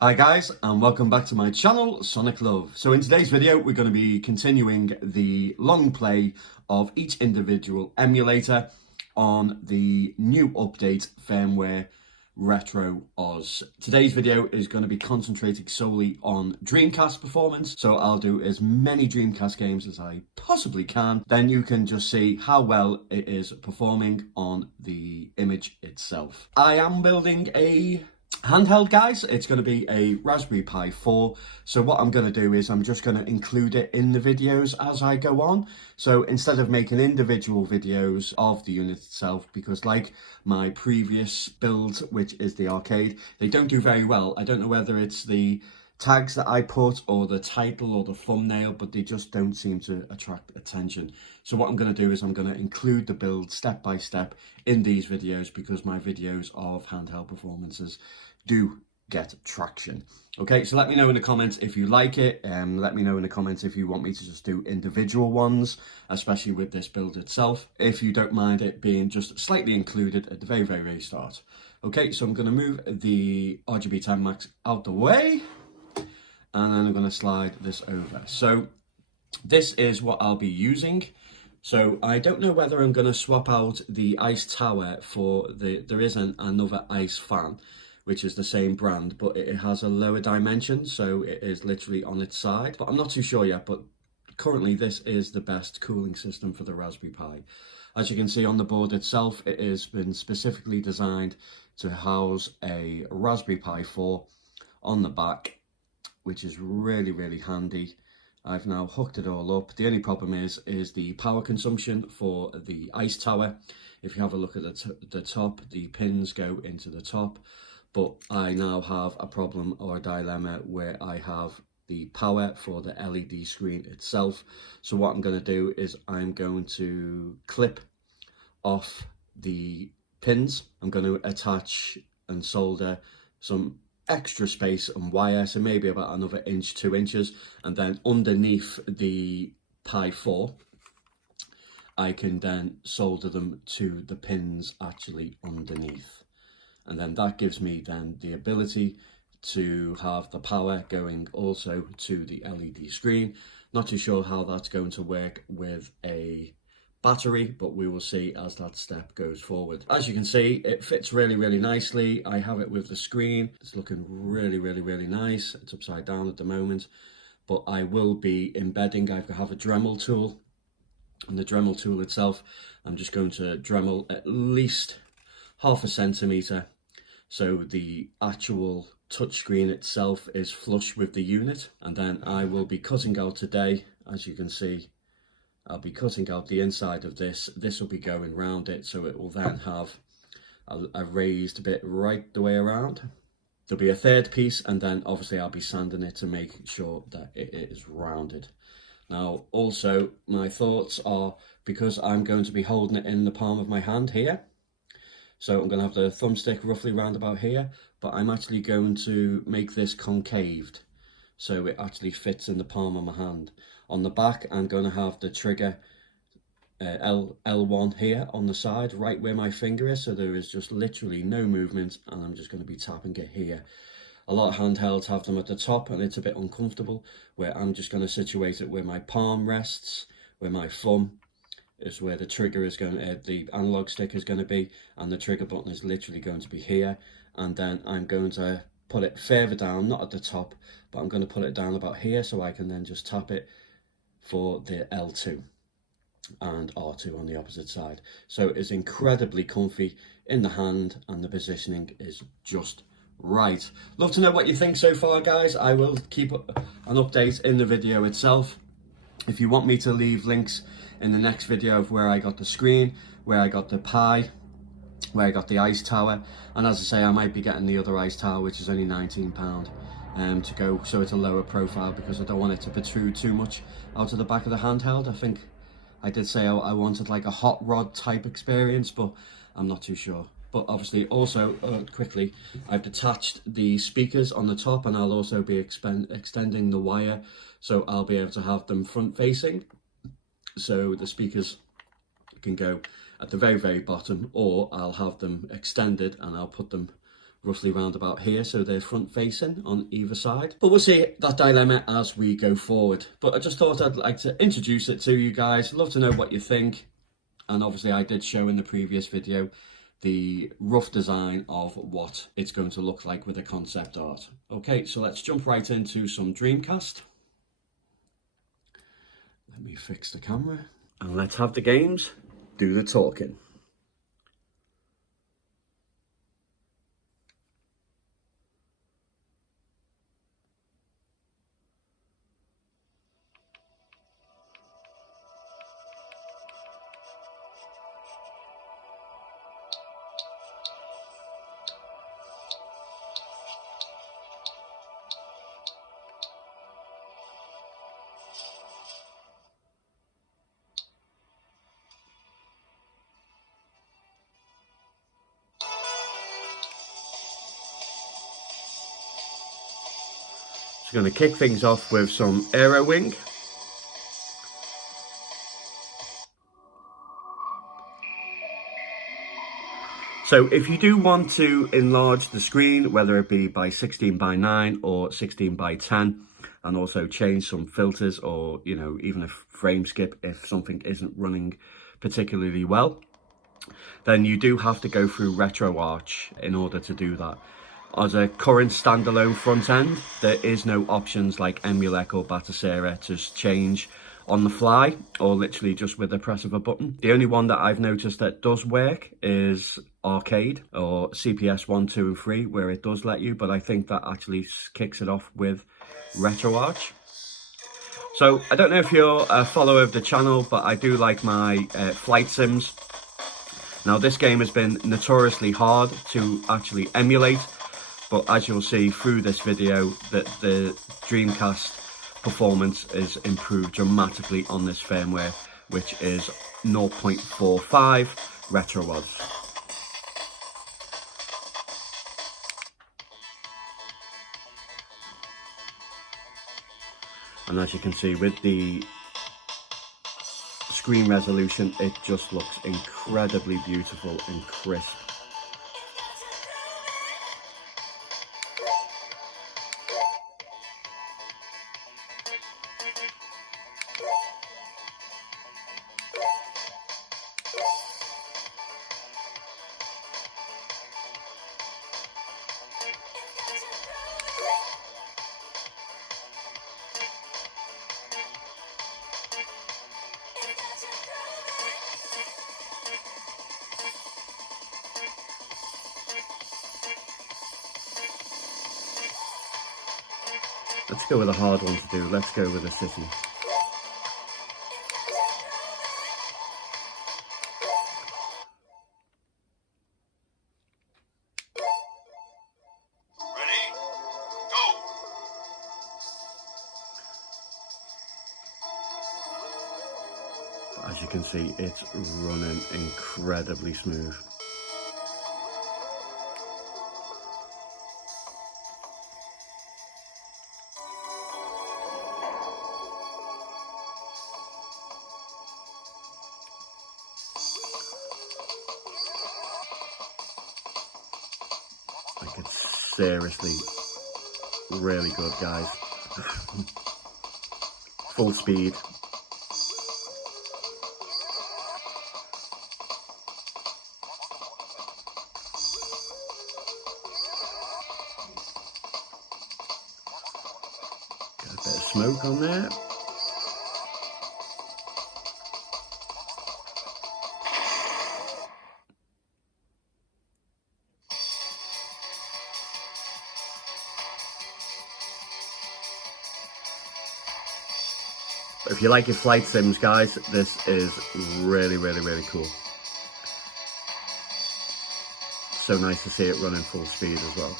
Hi guys, and welcome back to my channel, Sonic Love. So in today's video, we're going to be continuing the long play of each individual emulator on the new update firmware Retro Oz. Today's video is going to be concentrating solely on Dreamcast performance, so I'll do as many Dreamcast games as I possibly can. Then you can just see how well it is performing on the image itself. I am building a handheld, guys. It's going to be a Raspberry Pi 4. So what I'm going to do is I'm just going to include it in the videos as I go on. So instead of making individual videos of the unit itself, because like my previous build, which is the arcade, they don't do very well. I don't know whether it's the tags that I put or the title or the thumbnail, but they just don't seem to attract attention. So what I'm going to do is I'm going to include the build step by step in these videos, because my videos of handheld performances do get traction. Okay, so let me know in the comments if you like it, and let me know in the comments if you want me to just do individual ones, especially with this build itself, if you don't mind it being just slightly included at the very start. Okay, so I'm going to move the RGB10 Max out the way, and then I'm going to slide this over. So this is what I'll be using. So I don't know whether I'm going to swap out the ice tower for there is another ice fan, which is the same brand, but it has a lower dimension, so it is literally on its side. But I'm not too sure yet, but currently this is the best cooling system for the Raspberry Pi. As you can see on the board itself, it has been specifically designed to house a Raspberry Pi 4 on the back, which is really handy. I've now hooked it all up. The only problem is the power consumption for the ice tower. If you have a look at the top, the pins go into the top, but I now have a problem or a dilemma where I have the power for the LED screen itself. So what I'm going to do is I'm going to clip off the pins. I'm going to attach and solder some extra space and wire, so maybe about another inch, 2 inches, and then underneath the Pi 4 I can then solder them to the pins actually underneath, and then that gives me then the ability to have the power going also to the LED screen. Not too sure how that's going to work with a battery, but we will see as that step goes forward. As you can see, it fits really nicely. I have it with the screen. It's looking really nice. It's upside down at the moment, but I will be embedding. I have a Dremel tool, and the Dremel tool itself, I'm just going to Dremel at least 1/2 centimeter, so the actual touchscreen itself is flush with the unit. And then I will be cutting out today, as you can see, I'll be cutting out the inside of this. This will be going round it, so it will then have a raised bit right the way around. There'll be a third piece, and then obviously I'll be sanding it to make sure that it is rounded. Now, also, my thoughts are, because I'm going to be holding it in the palm of my hand here, so I'm going to have the thumbstick roughly round about here, but I'm actually going to make this concaved, so it actually fits in the palm of my hand. On the back, I'm going to have the trigger L1 here on the side, right where my finger is, so there is just literally no movement, and I'm just going to be tapping it here. A lot of handhelds have them at the top, and it's a bit uncomfortable, where I'm just going to situate it where my palm rests, where my thumb is where the trigger is going to, the analog stick is going to be, and the trigger button is literally going to be here. And then I'm going to put it further down, not at the top, but I'm going to put it down about here, so I can then just tap it for the L2 and R2 on the opposite side. So it's incredibly comfy in the hand, and the positioning is just right. Love to know what you think so far, guys. I will keep an update in the video itself. If you want me to leave links in the next video of where I got the screen, where I got the Pi, where I got the ice tower, and as I say, I might be getting the other ice tower, which is only £19 to go, so it's a lower profile, because I don't want it to protrude too much out of the back of the handheld. I think I did say I wanted like a hot rod type experience, but I'm not too sure. But obviously also, quickly, I've detached the speakers on the top, and I'll also be extending the wire, so I'll be able to have them front facing, so the speakers can go at the very bottom, or I'll have them extended and I'll put them roughly round about here, so they're front facing on either side. But we'll see that dilemma as we go forward. But I just thought I'd like to introduce it to you guys. Love to know what you think. And obviously I did show in the previous video the rough design of what it's going to look like with the concept art. Okay, so let's jump right into some Dreamcast. Let me fix the camera. And let's have the games do the talking. So going to kick things off with some Aero Wing. So if you do want to enlarge the screen, whether it be by 16:9 or 16:10, and also change some filters or, you know, even a frame skip if something isn't running particularly well, then you do have to go through RetroArch in order to do that. As a current standalone front end, there is no options like Emulate or Batocera to change on the fly or literally just with the press of a button. The only one that I've noticed that does work is Arcade or CPS 1, 2, and 3, where it does let you, but I think that actually kicks it off with RetroArch. So I don't know if you're a follower of the channel, but I do like my flight sims. Now this game has been notoriously hard to actually emulate, but as you'll see through this video that the Dreamcast performance is improved dramatically on this firmware, which is 0.45 RetroArch. And as you can see with the screen resolution, it just looks incredibly beautiful and crisp. Let's go with a hard one to do. Let's go with a city. Ready? Go! As you can see, it's running incredibly smooth. Like, it's seriously really good, guys. Full speed. Got a bit of smoke on there. If you like your flight sims, guys, this is really cool. So nice to see it running full speed as well.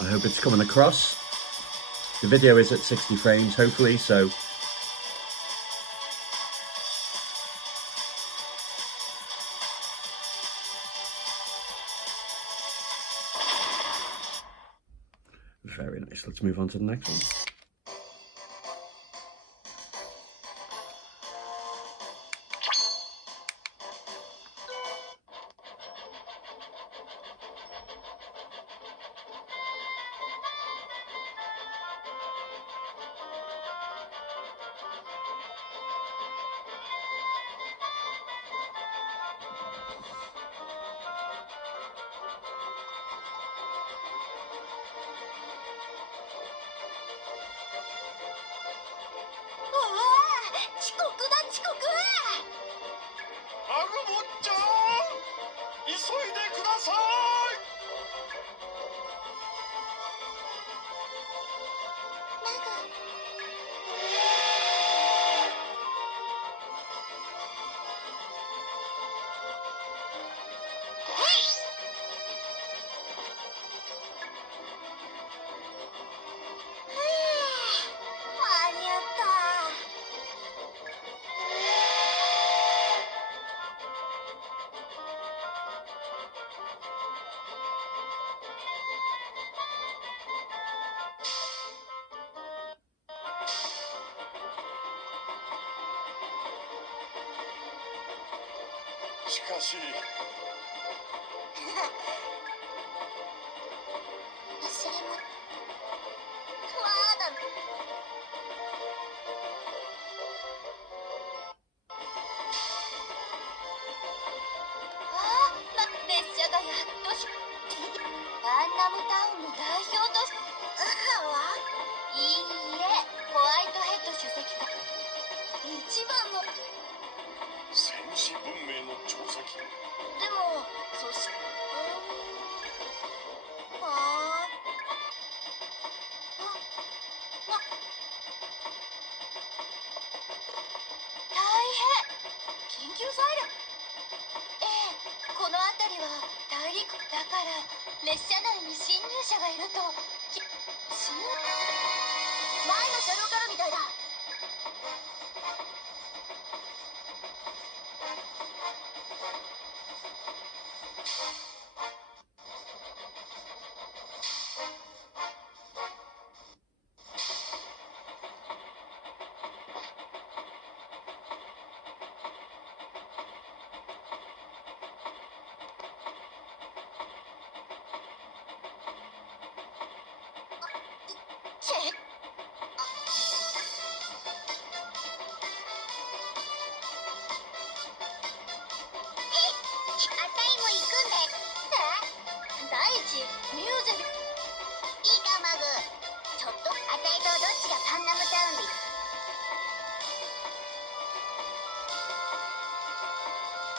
I hope it's coming across. The video is at 60 frames, hopefully, so Very nice. Let's move on to the next one.しかし忘れ物まだ列車がやっとガンナムタウンの代表としていいえ、ホワイトヘッド主席が一番の戦士文明の調査機。でもそして大変緊急サイレン。この辺りは大陸だから列車内に侵入者がいると前の車両からみたいだ。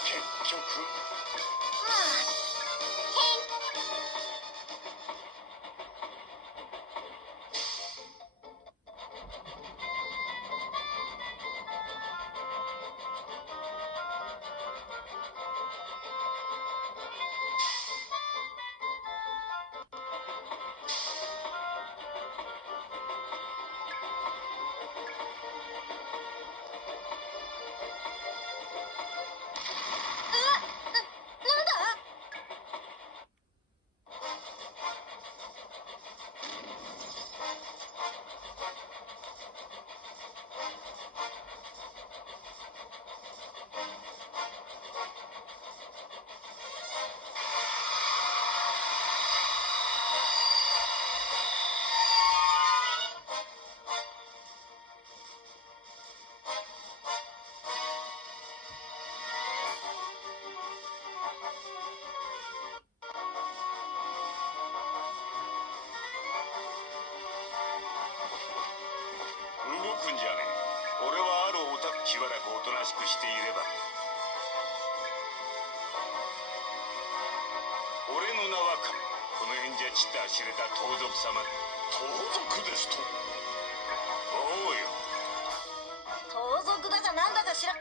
結局動くんじゃねえ。俺はあるオタクしばらくおとなしくしていれば。俺の名はこの辺じゃちった知れた盗賊様。盗賊ですと？おうよ。盗賊だかなんだか知ら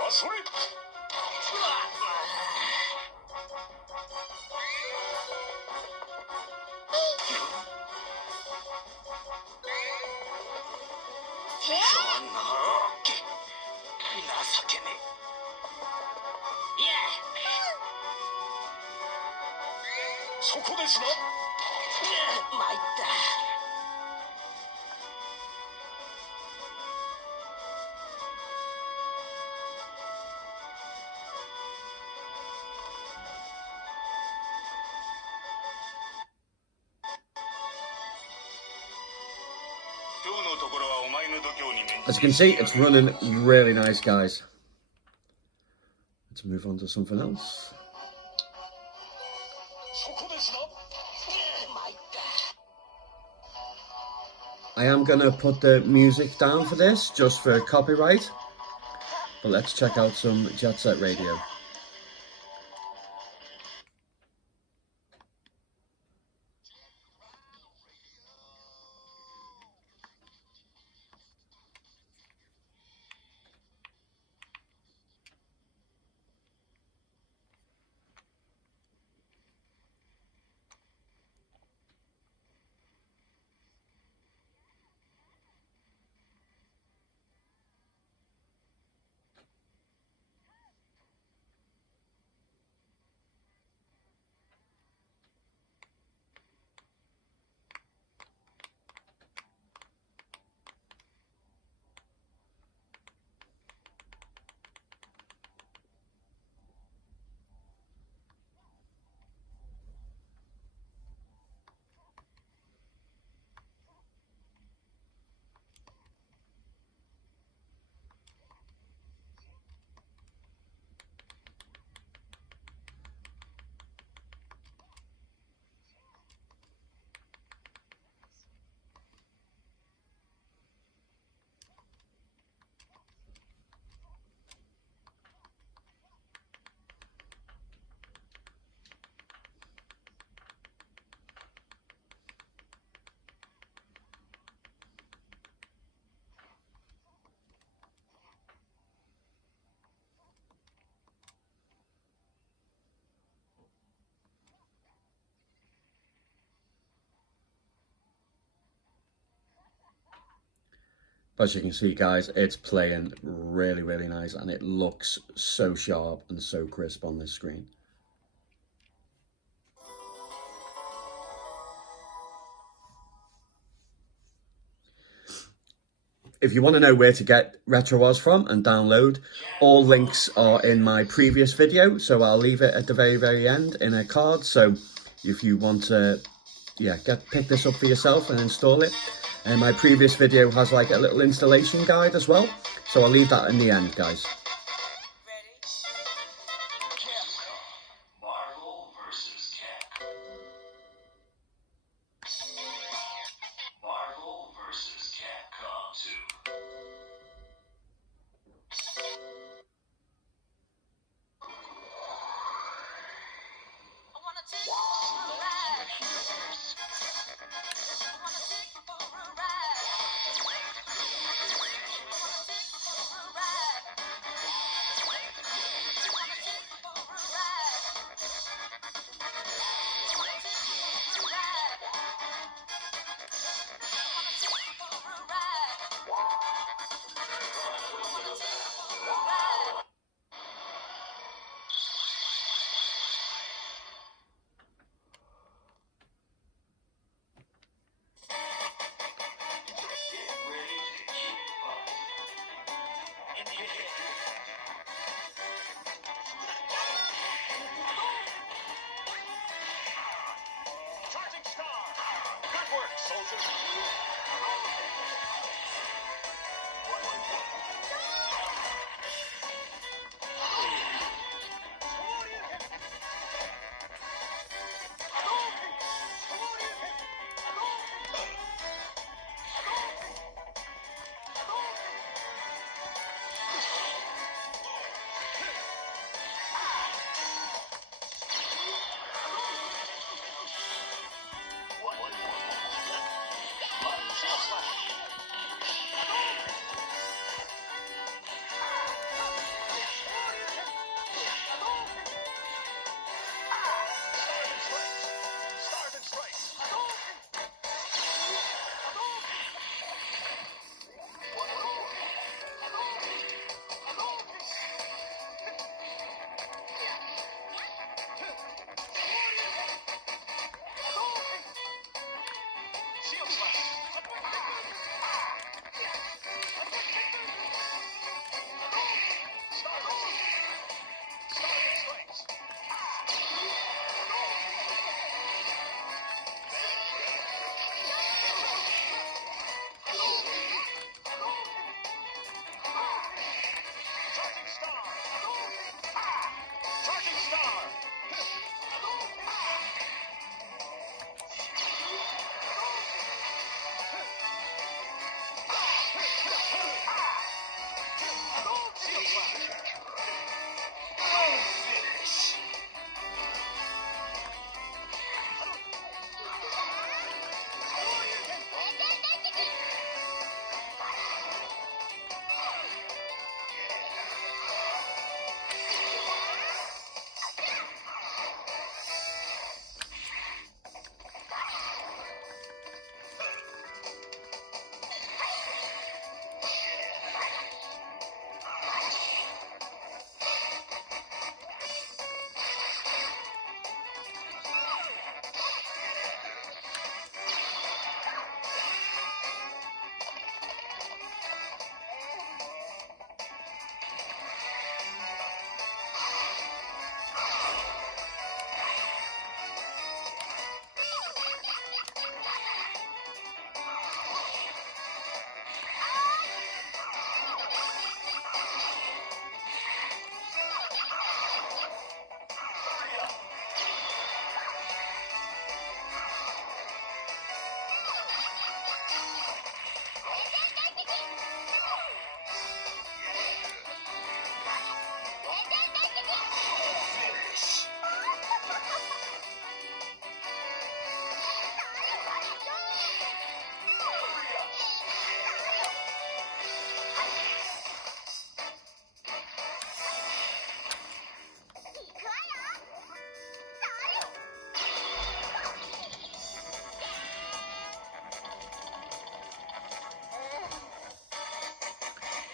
あ、それ。けねえ。いやそこですな。参った。As you can see, it's running really nice, guys. Let's move on to something else. I am going to put the music down for this, just for copyright. But let's check out some Jet Set Radio. As you can see, guys, it's playing really, really nice, and it looks so sharp and so crisp on this screen. If you want to know where to get RetroOz from and download, all links are in my previous video, so I'll leave it at the very, very end in a card. So if you want to, pick this up for yourself and install it. And my previous video has like a little installation guide as well, so I'll leave that in the end, guys. Marvel versus Capcom. Marvel versus Capcom 2. I wanna take you for a ride. I wanna take you for a ride. I wanna take you for a ride. I wanna take you for a ride. I wanna take you for a ride. I wanna take you for a ride. I wanna take you for a ride. Charging star! Good work, soldiers!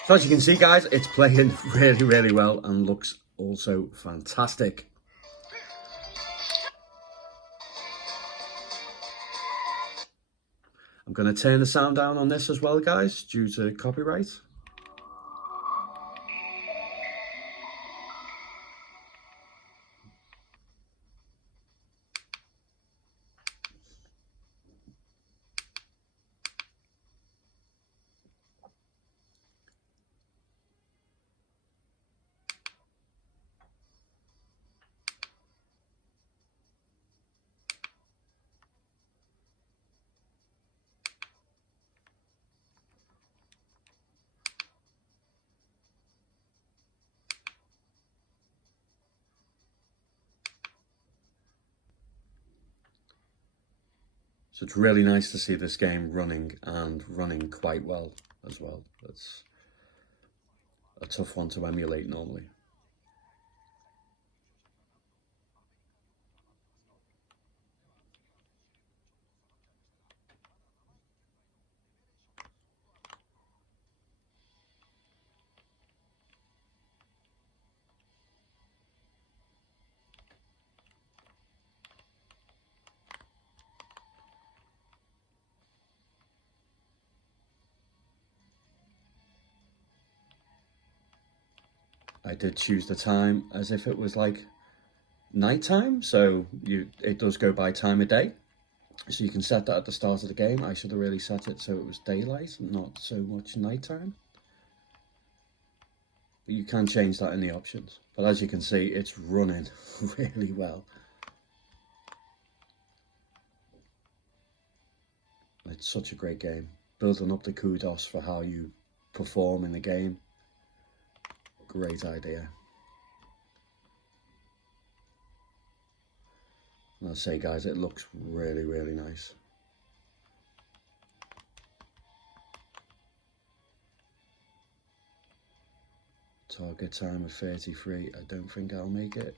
So as you can see, guys, it's playing really, really well and looks also fantastic. I'm going to turn the sound down on this as well, guys, due to copyright. So it's really nice to see this game running and running quite well as well. It's a tough one to emulate normally. I did choose the time as if it was like nighttime, so it does go by time of day. So you can set that at the start of the game. I should have really set it so it was daylight and not so much nighttime. But you can change that in the options. But as you can see, it's running really well. It's such a great game. Building up the kudos for how you perform in the game. Great idea. And I'll say, guys, it looks really, really nice. Target time of 33. I don't think I'll make it.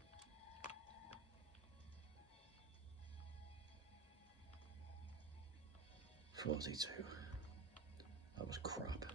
42. That was crap.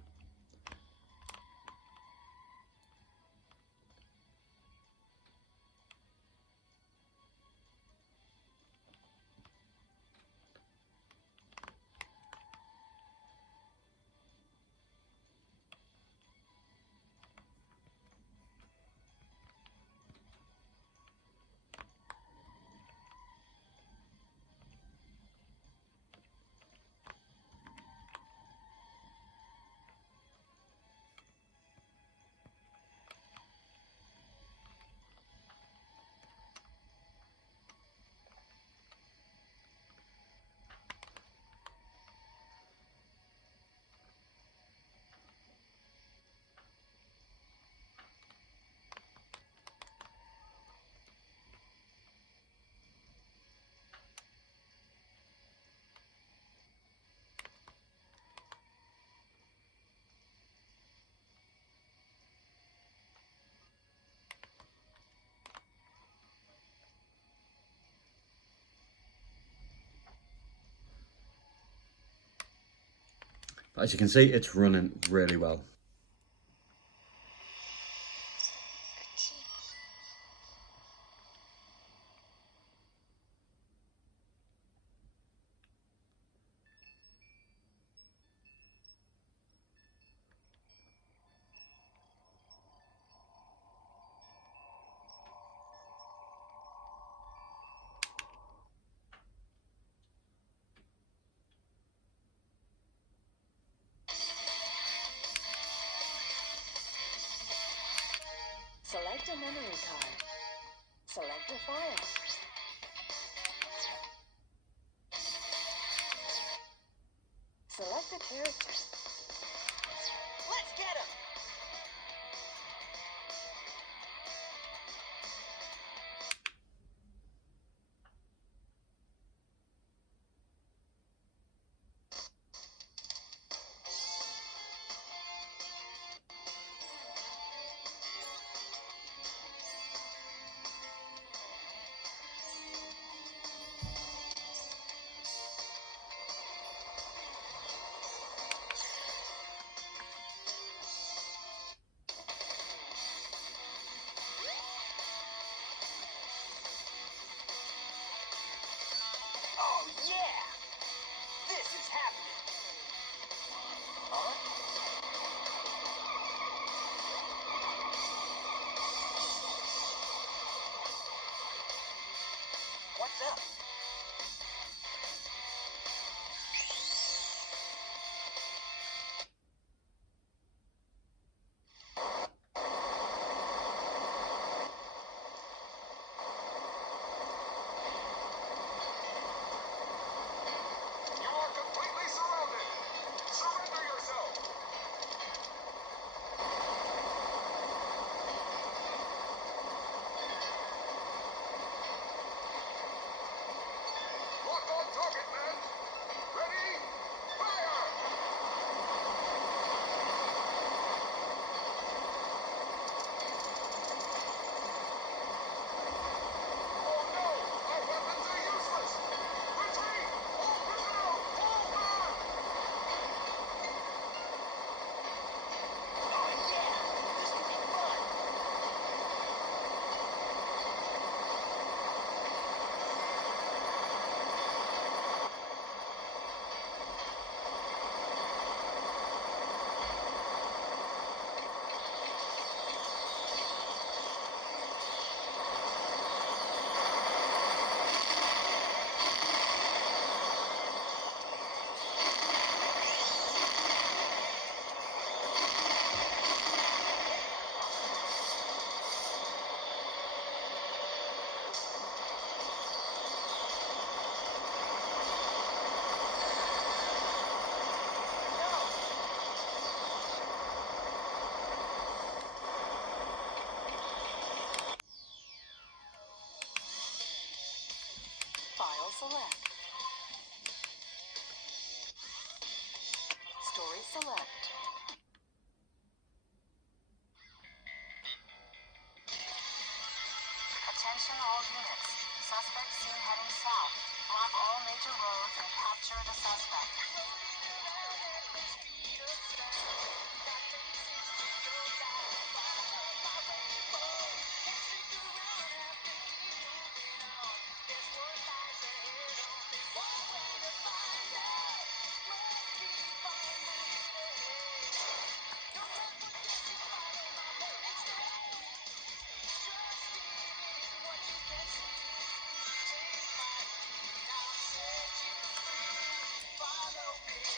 But as you can see, it's running really well. Select a memory card. Select a file. Select a character. Let's get him! Oh yeah! This is happening! Huh? What's up? You are completely surrounded! Surrender yourself! Lock on target, men! Ready? Fire! Oh no! Our weapons are useless! Retreat! All personnel, fall back! Oh yeah! This could be fun! File select. Story select. Attention all units. Suspect seen heading south. Block all major roads and capture the suspect. Follow me.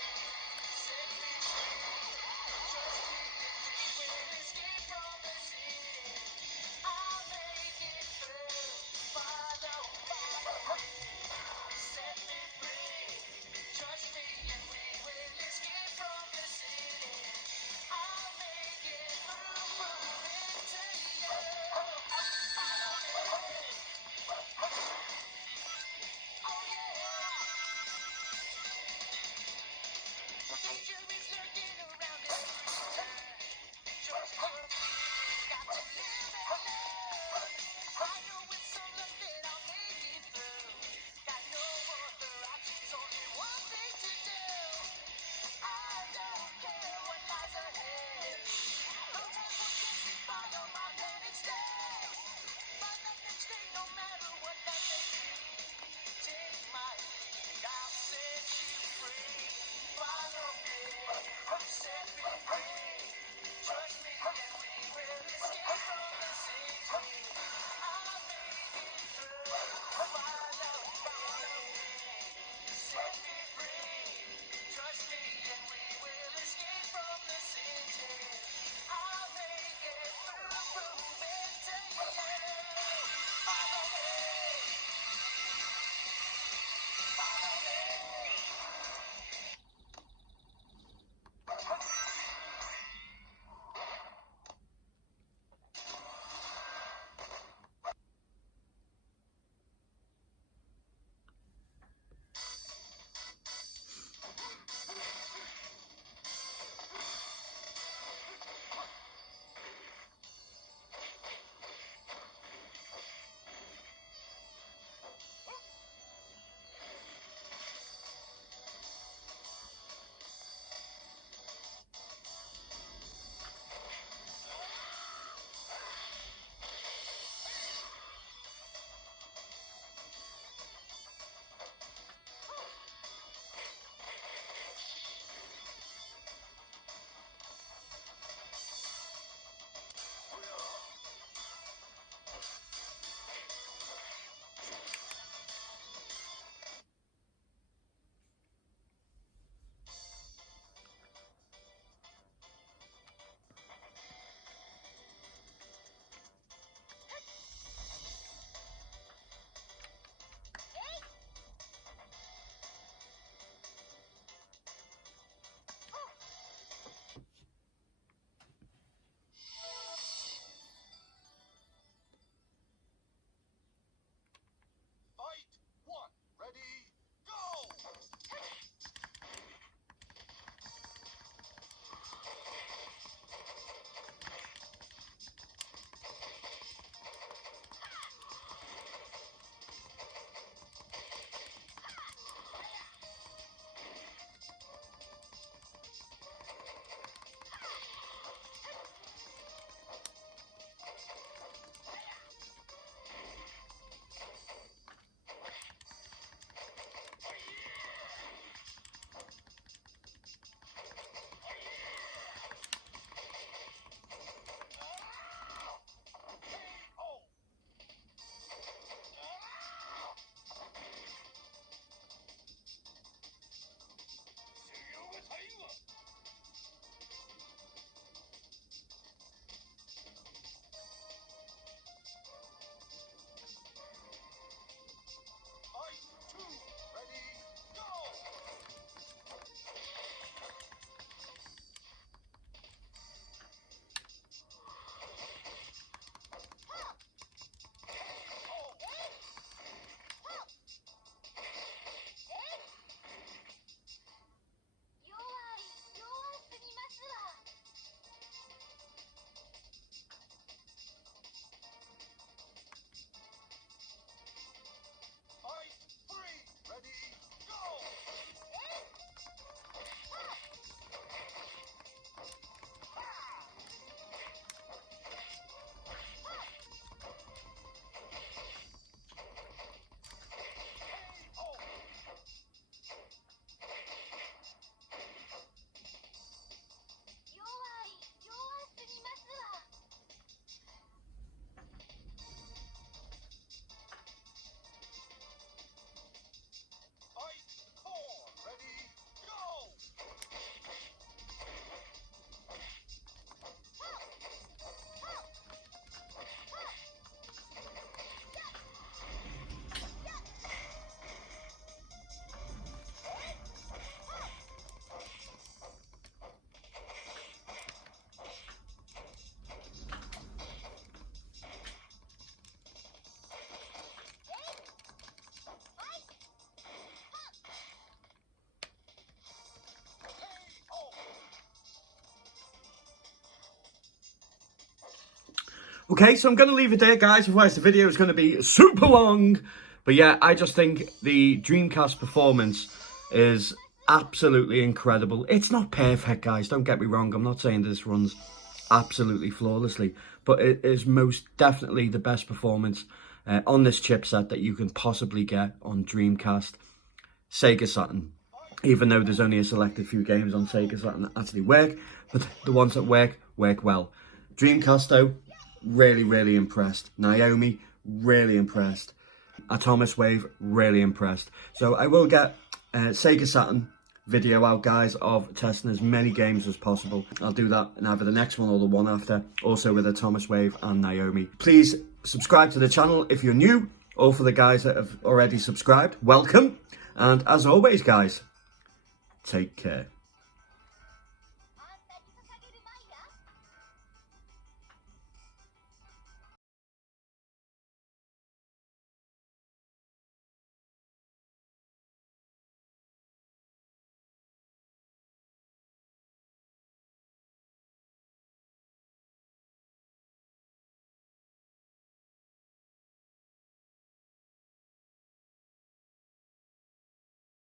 Okay, so I'm going to leave it there, guys, otherwise the video is going to be super long. But yeah, I just think the Dreamcast performance is absolutely incredible. It's not perfect, guys, don't get me wrong. I'm not saying this runs absolutely flawlessly, but it is most definitely the best performance on this chipset that you can possibly get on Dreamcast. Sega Saturn, even though there's only a selected few games on Sega Saturn that actually work, but the ones that work well. Dreamcast though, really impressed. Naomi, really impressed. Atomic Wave, really impressed. So I will get Sega Saturn video out, guys, of testing as many games as possible. I'll do that in either the next one or the one after, also with Atomic Wave and Naomi. Please subscribe to the channel if you're new, or for the guys that have already subscribed, welcome. And as always, guys, take care.